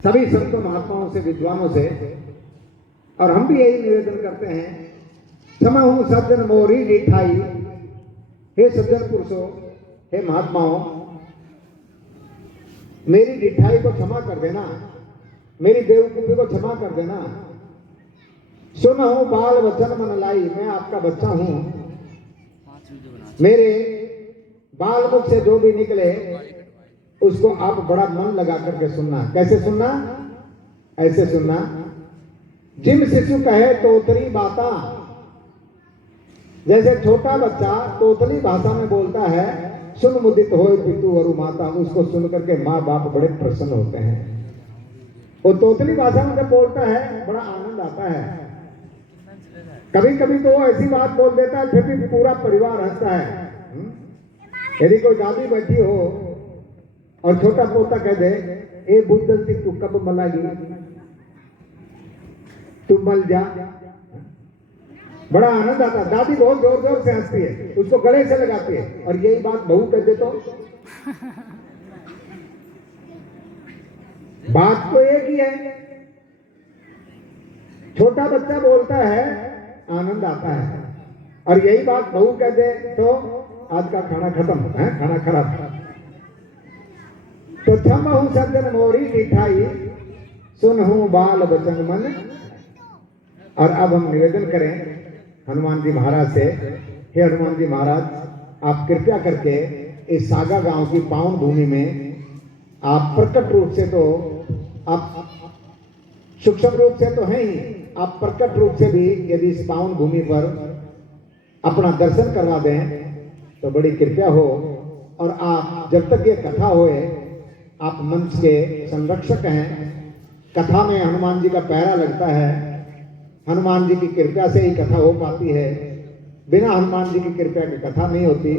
सभी संतों महात्माओं से, विद्वानों से, और हम भी यही निवेदन करते हैं, क्षमा हूं सज्जन मोरी डिठाई, हे सज्जन पुरुषों, हे महात्माओं, मेरी डिठाई को क्षमा कर देना, मेरी बेवकूफी को क्षमा कर देना। सुन हूं बाल वचन मन लाई, मैं आपका बच्चा हूं, मेरे बाल मुख से जो भी निकले उसको आप बड़ा मन लगा करके सुनना। कैसे सुनना? ऐसे सुनना, जिम शिशु कहे तोतरी बाता, जैसे छोटा बच्चा तोतली भाषा में बोलता है, सुन मुदित होए पितु वरु माता, उसको सुन करके माँ बाप बड़े प्रसन्न होते हैं। वो तोतली भाषा में जब बोलता है बड़ा आनंद आता है। कभी कभी तो वो ऐसी बात बोल देता है फिर भी पूरा परिवार हंसता है। यदि कोई दादी बैठी हो और छोटा पोता कह दे, ए बुद्धल सिंह तू कब मलागी, तू मल जा, बड़ा आनंद आता है। दादी बहुत जोर जोर से हंसती है, उसको गले से लगाती है, और यही बात बहू कह दे तो बात तो एक ही है। छोटा बच्चा बोलता है, आनंद आता है, और यही बात बहू कह दे तो आज का खाना खत्म है, खाना खराब। तो क्षम हूं सज्जन मोरी डिठाई, सुन हूं बाल बचन मन। और अब हम निवेदन करें हनुमान जी महाराज से, हे हनुमान जी महाराज, आप कृपया करके इस सागा गांव की पावन भूमि में आप प्रकट रूप से, तो आप सूक्ष्म रूप से तो हैं ही, आप प्रकट रूप से भी यदि इस पावन भूमि पर अपना दर्शन करवा दें तो बड़ी कृपया हो। और आप जब तक ये कथा होए, आप मंच के संरक्षक हैं, कथा में हनुमान जी का पहरा लगता है, हनुमान जी की कृपा से ही कथा हो पाती है, बिना हनुमान जी की कृपा की कथा नहीं होती।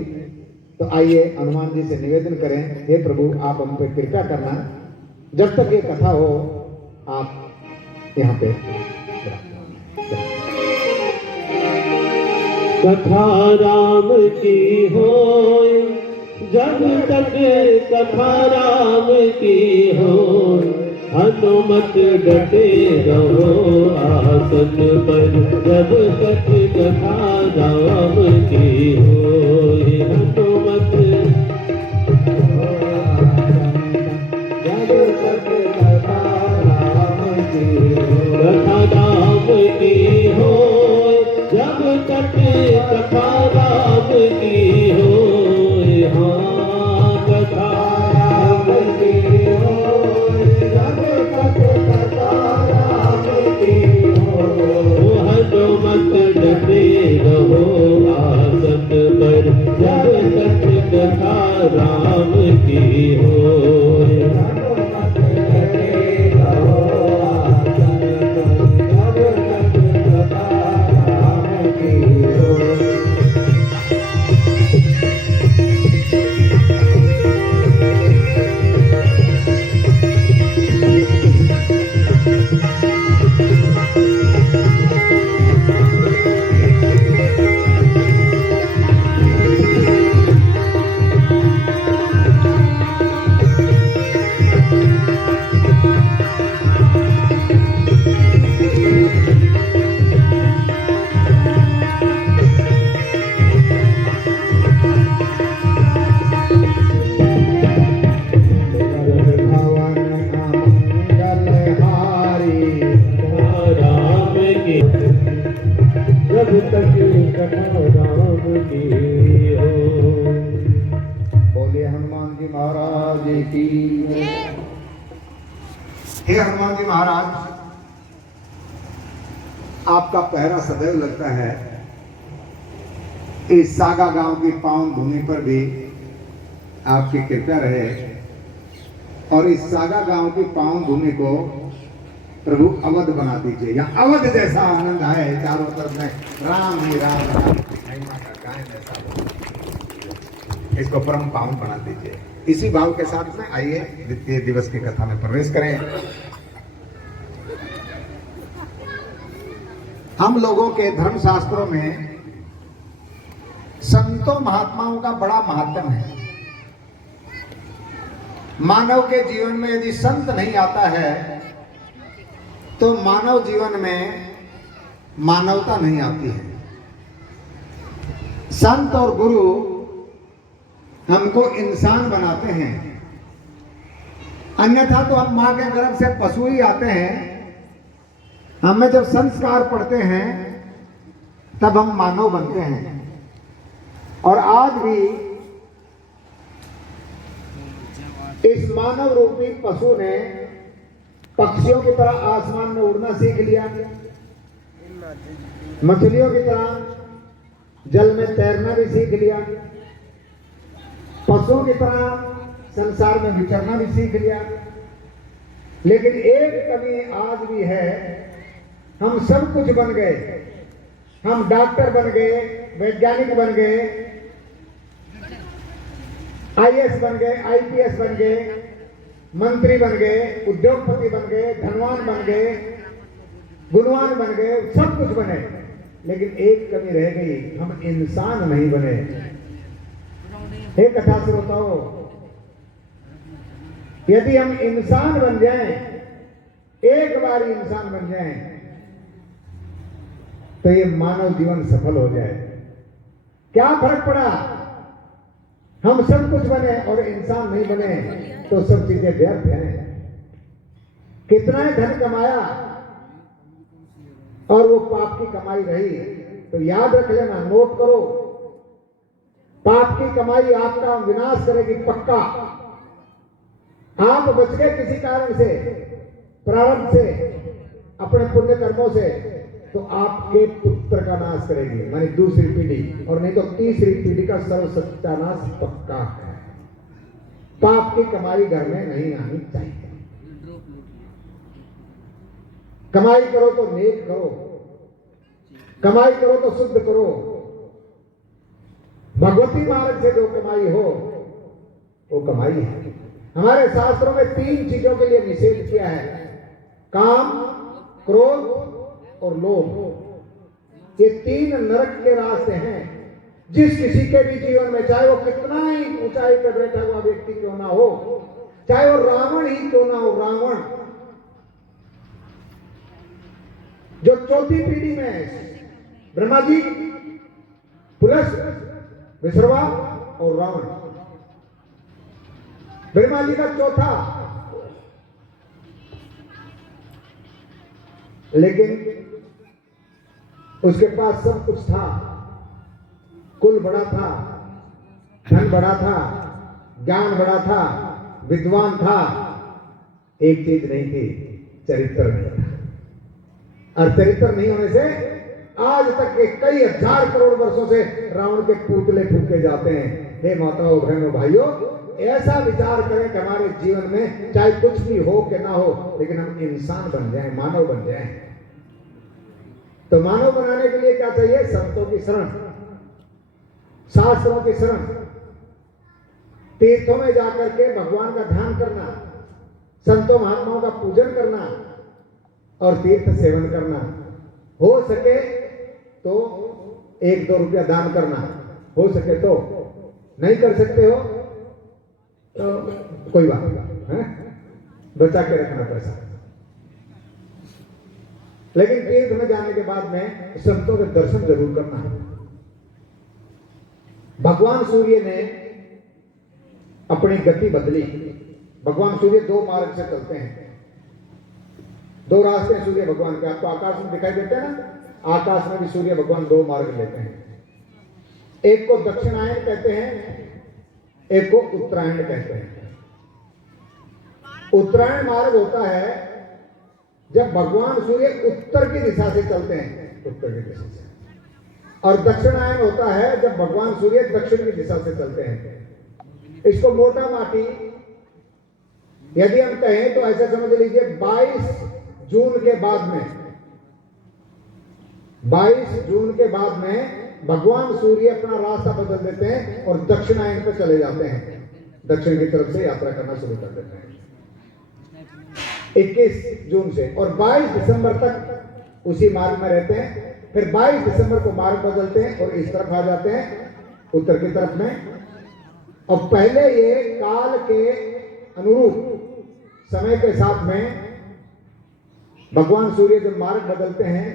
तो आइए हनुमान जी से निवेदन करें, हे प्रभु आप हम पे कृपा करना, जब तक ये कथा हो आप यहाँ पे। कथा राम की हो, जब तक कथा राम की हो, हनुमत डटे रहो आसन पर, जब तक कथा राम की हो, हनुमत जब तक कथा राम की हो, कथा राम की हो, जब तक कथा राम की हो, हाँ कथा राम की हो, जब तक कथा राम की हो, हनुमत डटे रहो आसन पर, जब तक कथा राम की हो, हनुमत डटे रहो आसन पर, जब तक कथा राम की हो। जब तक कथा राम की हो। बोलिए हनुमान जी महाराज की। हे हनुमान जी महाराज, आपका पहरा सदैव लगता है इस सागा गांव की पावन भूमि पर भी आपकी कृपा रहे, और इस सागा गांव की पावन भूमि को प्रभु अवध बना दीजिए। यहाँ अवध जैसा आनंद है, चारों तरफ में राम ही राम, महिमा का गायन जैसा हो, इसको परम पावन बना दीजिए। इसी भाव के साथ में आइए द्वितीय दिवस की कथा में प्रवेश करें। हम लोगों के धर्म शास्त्रों में संतों महात्माओं का बड़ा महात्म है। मानव के जीवन में यदि संत नहीं आता है तो मानव जीवन में मानवता नहीं आती है। संत और गुरु हमको इंसान बनाते हैं, अन्यथा तो हम मां के गर्भ से पशु ही आते हैं। हमें जब संस्कार पढ़ते हैं तब हम मानव बनते हैं। और आज भी इस मानव रूपी पशु ने पक्षियों की तरह आसमान में उड़ना सीख लिया, मछलियों की तरह जल में तैरना भी सीख लिया, पशुओं की तरह संसार में विचरना भी सीख लिया। लेकिन एक कमी आज भी है, हम सब कुछ बन गए। हम डॉक्टर बन गए, वैज्ञानिक बन गए, आईएएस बन गए, आईपीएस बन गए, मंत्री बन गए, उद्योगपति बन गए, धनवान बन गए, गुणवान बन गए, सब कुछ बने। लेकिन एक कमी रह गई, हम इंसान नहीं बने। हे कथा श्रोताओं, यदि हम इंसान बन जाएं, एक बार इंसान बन जाएं, तो ये मानव जीवन सफल हो जाए। क्या फर्क पड़ा? हम सब कुछ बने और इंसान नहीं बने तो सब चीजें व्यर्थ हैं। कितना ही धन कमाया और वो पाप की कमाई रही, तो याद रख लेना, नोट करो, पाप की कमाई आपका विनाश करेगी पक्का। आप बच गए किसी कारण से, प्रारब्ध से, अपने पुण्य कर्मों से, तो आपके पुत्र का नाश करेगी, मानी दूसरी पीढ़ी, और नहीं तो तीसरी पीढ़ी का सर्व सत्यानाश पक्का है। पाप की कमाई घर में नहीं आनी चाहिए। कमाई करो तो नेक करो, कमाई करो तो शुद्ध करो। भगवती मार्ग से जो कमाई हो वो कमाई है। हमारे शास्त्रों में 3 चीजों के लिए निषेध किया है, काम, क्रोध और लोभ। ये 3 नरक के रास्ते हैं। जिस किसी के भी जीवन में, चाहे वो कितना ही ऊंचाई पर बैठा हुआ व्यक्ति क्यों ना हो, चाहे वो रावण ही क्यों ना हो, रावण जो 4थी पीढ़ी में है, ब्रह्मा जी प्लस विश्रवा और रावण, ब्रह्मा जी का 4था, लेकिन उसके पास सब कुछ था, कुल बड़ा था, धन बड़ा था, ज्ञान बड़ा था, विद्वान था। एक चीज नहीं थी, चरित्र नहीं था। और चरित्र नहीं होने से आज तक के कई हजार करोड़ वर्षों से रावण के पुतले फूके जाते हैं। हे माताओं, बहनों, भाइयों, ऐसा विचार करें कि हमारे जीवन में चाहे कुछ भी हो कि ना हो, लेकिन हम इंसान बन जाएं, मानव बन जाएं। तो मानव बनाने के लिए क्या चाहिए? संतों की शरण, शास्त्रों की शरण, तीर्थों में जाकर के भगवान का ध्यान करना, संतों महात्माओं का पूजन करना और तीर्थ सेवन करना। हो सके तो 1-2 रुपया दान करना, हो सके तो। नहीं कर सकते हो तो कोई बात नहीं, बचा के रखना पैसा। लेकिन तीर्थ में जाने के बाद में संतों के दर्शन जरूर करना है। भगवान सूर्य ने अपनी गति बदली। भगवान सूर्य 2 मार्ग से चलते हैं, 2 रास्ते हैं सूर्य भगवान के। आपको आकाश में दिखाई देते हैं ना, आकाश में भी सूर्य भगवान 2 मार्ग लेते हैं। एक को दक्षिणायन कहते हैं, एक को उत्तरायण कहते हैं। उत्तरायण मार्ग होता है जब भगवान सूर्य उत्तर की दिशा से चलते हैं, उत्तर की दिशा से, और दक्षिणायन होता है जब भगवान सूर्य दक्षिण की दिशा से चलते हैं। इसको मोटा माटी यदि हम कहें तो ऐसे समझ लीजिए 22 जून के बाद में, 22 जून के बाद में भगवान सूर्य अपना रास्ता बदल देते हैं और दक्षिणायन पर चले जाते हैं, दक्षिण की तरफ से यात्रा करना शुरू कर देते हैं 21 जून से, और 22 दिसंबर तक उसी मार्ग में रहते हैं। फिर 22 दिसंबर को मार्ग बदलते हैं और इस तरफ आ जाते हैं, उत्तर की तरफ में। और पहले ये काल के अनुरूप समय के साथ में भगवान सूर्य जब मार्ग बदलते हैं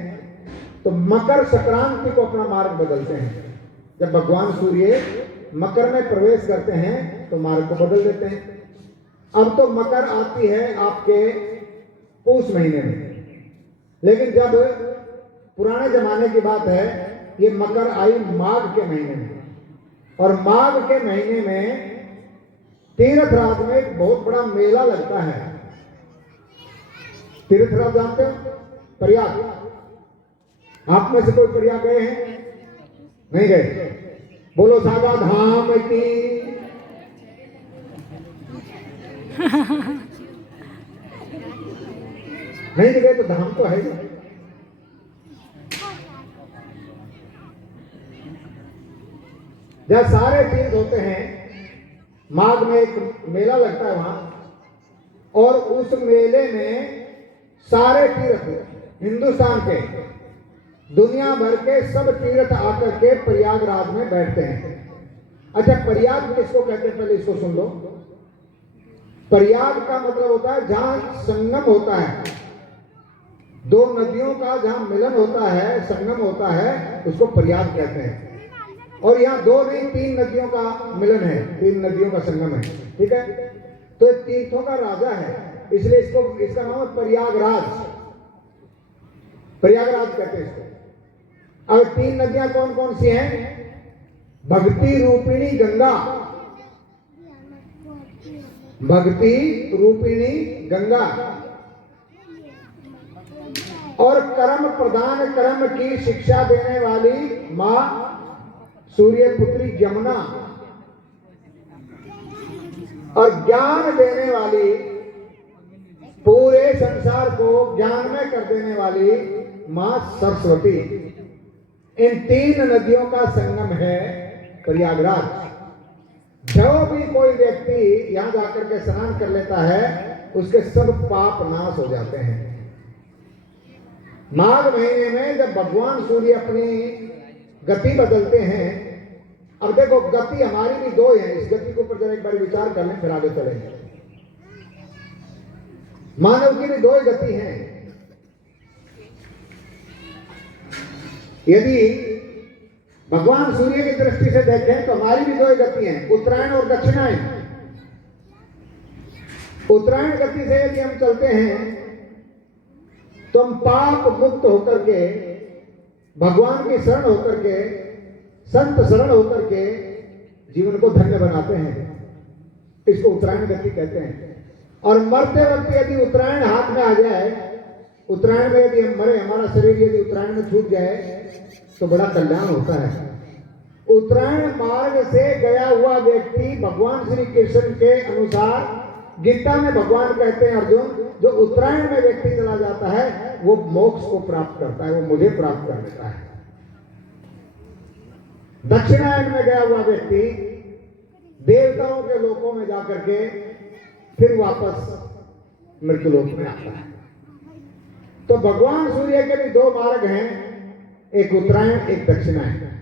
तो मकर संक्रांति को अपना मार्ग बदलते हैं। जब भगवान सूर्य मकर में प्रवेश करते हैं तो मार्ग को बदल देते हैं। अब तो मकर आती है आपके पूष महीने में, लेकिन जब पुराने जमाने की बात है, ये मकर आई माघ के महीने में, और माघ के महीने में तीर्थराज में एक बहुत बड़ा मेला लगता है। तीर्थराज जानते हो? प्रयाग। आप में से कोई प्रयाग गए हैं? नहीं गए? बोलो सागा धाम की। नहीं गए तो धाम तो है। जब सारे तीर्थ होते हैं, माघ में एक मेला लगता है वहां, और उस मेले में सारे तीर्थ हिंदुस्तान के, दुनिया भर के सब तीर्थ आकर के प्रयागराज में बैठते हैं। अच्छा, प्रयाग किसको कहते हैं? पहले इसको सुन लो। प्रयाग का मतलब होता है जहां संगम होता है, दो नदियों का जहां मिलन होता है, संगम होता है, उसको प्रयाग कहते हैं। और यहाँ दो नहीं, तीन नदियों का मिलन है, तीन नदियों का संगम है। ठीक है, तो तीर्थों का राजा है, इसलिए इसका नाम है प्रयागराज। प्रयागराज कहते हैं इसको। अब तीन नदियां कौन कौन सी हैं? भक्ति रूपिणी गंगा, भक्ति रूपिणी गंगा, और कर्म प्रदान, कर्म की शिक्षा देने वाली मां सूर्य पुत्री यमुना, और ज्ञान देने वाली, पूरे संसार को ज्ञान में कर देने वाली मां सरस्वती। इन तीन नदियों का संगम है प्रयागराज। जो भी कोई व्यक्ति यहां जाकर के स्नान कर लेता है, उसके सब पाप नाश हो जाते हैं। माघ महीने में जब भगवान सूर्य अपनी गति बदलते हैं, अब देखो गति हमारी भी दो है, इस गति के ऊपर जरा एक बार विचार कर लें, फिर आगे चलेंगे। मानव की भी दो ही गति है। यदि भगवान सूर्य की दृष्टि से देखें तो हमारी भी दो ही गति है, उत्तरायण और दक्षिणायन। उत्तरायण गति से यदि हम चलते हैं तो हम पाप मुक्त होकर के, भगवान की शरण होकर के, संत शरण होकर के जीवन को धन्य बनाते हैं। इसको उत्तरायण गति कहते हैं। और मरते वक्त यदि उत्तरायण हाथ में आ जाए, उत्तरायण में यदि हम मरे, हमारा शरीर यदि उत्तरायण में छूट जाए तो बड़ा कल्याण होता है। उत्तरायण मार्ग से गया हुआ व्यक्ति भगवान श्री कृष्ण के अनुसार, गीता में भगवान कहते हैं अर्जुन, जो उत्तरायण में व्यक्ति चला जाता है वो मोक्ष को प्राप्त करता है, वो मुझे प्राप्त कर लेता है। दक्षिणायन में गया हुआ व्यक्ति देवताओं के लोकों में जाकर के फिर वापस मृत्युलोक में आता है। तो भगवान सूर्य के भी दो मार्ग हैं, एक उत्तरायण, एक दक्षिणायन।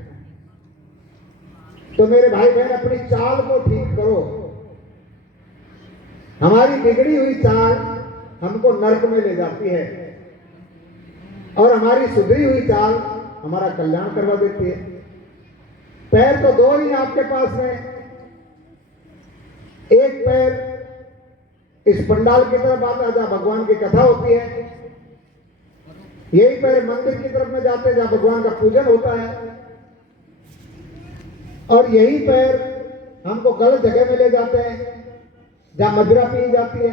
तो मेरे भाई बहन, अपनी चाल को ठीक करो। हमारी बिगड़ी हुई चाल हमको नरक में ले जाती है, और हमारी सुधरी हुई चाल हमारा कल्याण करवा देती है। पैर तो दो ही आपके पास में, एक पैर इस पंडाल की तरफ आता है जहां भगवान की कथा होती है, यही पैर मंदिर की तरफ में जाते हैं जहां भगवान का पूजन होता है, और यही पैर हमको गलत जगह में ले जाते हैं जहां मदिरा पी जाती है,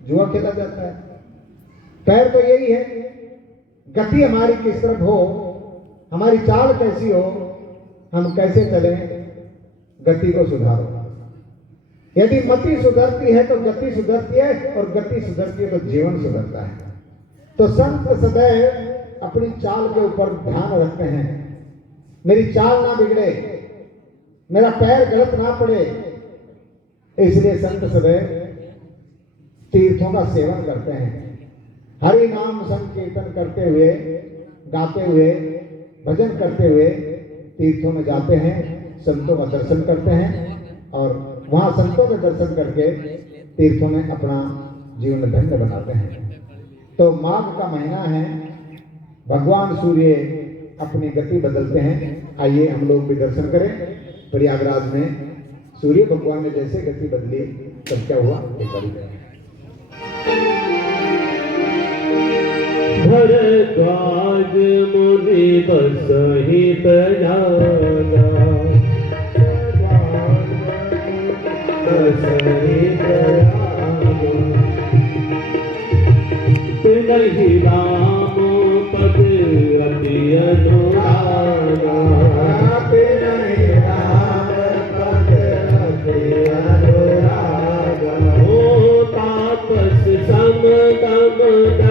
जुआ खेला जाता है। पैर तो यही है। गति हमारी किस तरफ हो, हमारी चाल कैसी हो, हम कैसे चलें, गति को सुधारो। यदि मति सुधरती है तो गति सुधरती है, और गति सुधरती है तो जीवन सुधरता है। तो संत सदैव अपनी चाल के ऊपर ध्यान रखते हैं, मेरी चाल ना बिगड़े, मेरा पैर गलत ना पड़े। इसलिए संत सदैव तीर्थों का सेवन करते हैं, हरि नाम संकीर्तन करते हुए, गाते हुए, भजन करते हुए तीर्थों में जाते हैं, संतों का दर्शन करते हैं, और वहां संतों के दर्शन करके तीर्थों में अपना जीवन धन्य बनाते हैं। तो माघ का महीना है, भगवान सूर्य अपनी गति बदलते हैं। आइए हम लोग भी दर्शन करें। प्रयागराज में सूर्य भगवान ने जैसे गति बदली तब क्या हुआ एक बारी भरद्वाज मुनि बसहि प्रयागा, बसहि प्रयागा। तिनहि राम पद अति अनुरागा, तिनहि राम पद अति अनुरागा। ओ तापस समदम